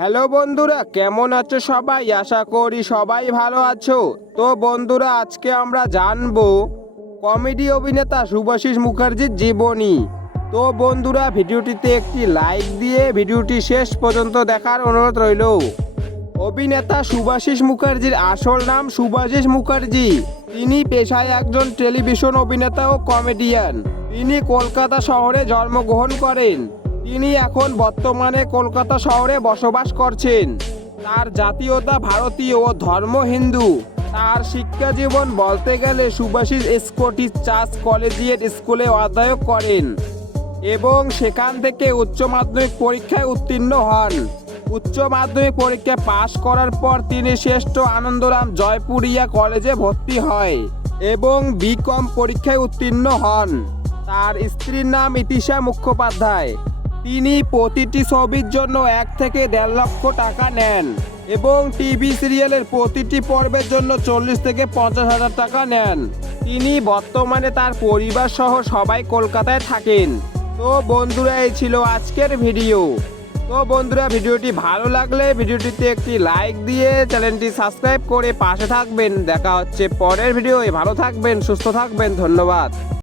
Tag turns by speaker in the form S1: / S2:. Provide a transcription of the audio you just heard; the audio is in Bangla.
S1: হ্যালো বন্ধুরা, কেমন আছো সবাই? আশা করি সবাই ভালো আছো। তো বন্ধুরা, আজকে আমরা জানব কমেডি অভিনেতা শুভাশিস মুখার্জির জীবনী। তো বন্ধুরা, ভিডিওটিতে একটি লাইক দিয়ে ভিডিওটি শেষ পর্যন্ত দেখার অনুরোধ রইল। অভিনেতা শুভাশিস মুখার্জির আসল নাম শুভাশিস মুখার্জি। তিনি পেশায় একজন টেলিভিশন অভিনেতা ও কমেডিয়ান। তিনি কলকাতা শহরে জন্মগ্রহণ করেন। তিনি এখন বর্তমানে কলকাতা শহরে বসবাস করছেন। তার জাতীয়তা ভারতীয় ও ধর্ম হিন্দু। তার শিক্ষা জীবন বলতে গেলে সুভাষিস স্কটিশ চার্চ কলেজিয়েট স্কুলে অধ্যয়ন করেন এবং সেখান থেকে উচ্চ মাধ্যমিক পরীক্ষায় উত্তীর্ণ হন। উচ্চ মাধ্যমিক পরীক্ষা পাশ করার পর তিনি শ্রেষ্ঠ আনন্দরাম জয়পুরিয়া কলেজে ভর্তি হয় এবং বিকম পরীক্ষায় উত্তীর্ণ হন। তার স্ত্রীর নাম ইতিশা মুখোপাধ্যায়। তিনি প্রতিটি ছবির জন্য এক থেকে দেড় লক্ষ টাকা নেন এবং টিভি সিরিয়ালের প্রতিটি পর্বের জন্য চল্লিশ থেকে পঞ্চাশ হাজার টাকা নেন। তিনি বর্তমানে তার পরিবার সহ সবাই কলকাতায় থাকেন। তো বন্ধুরা, এই ছিল আজকের ভিডিও। তো বন্ধুরা, ভিডিওটি ভালো লাগলে ভিডিওটিতে একটি লাইক দিয়ে চ্যানেলটি সাবস্ক্রাইব করে পাশে থাকবেন। দেখা হচ্ছে পরের ভিডিওয়ে। ভালো থাকবেন, সুস্থ থাকবেন। ধন্যবাদ।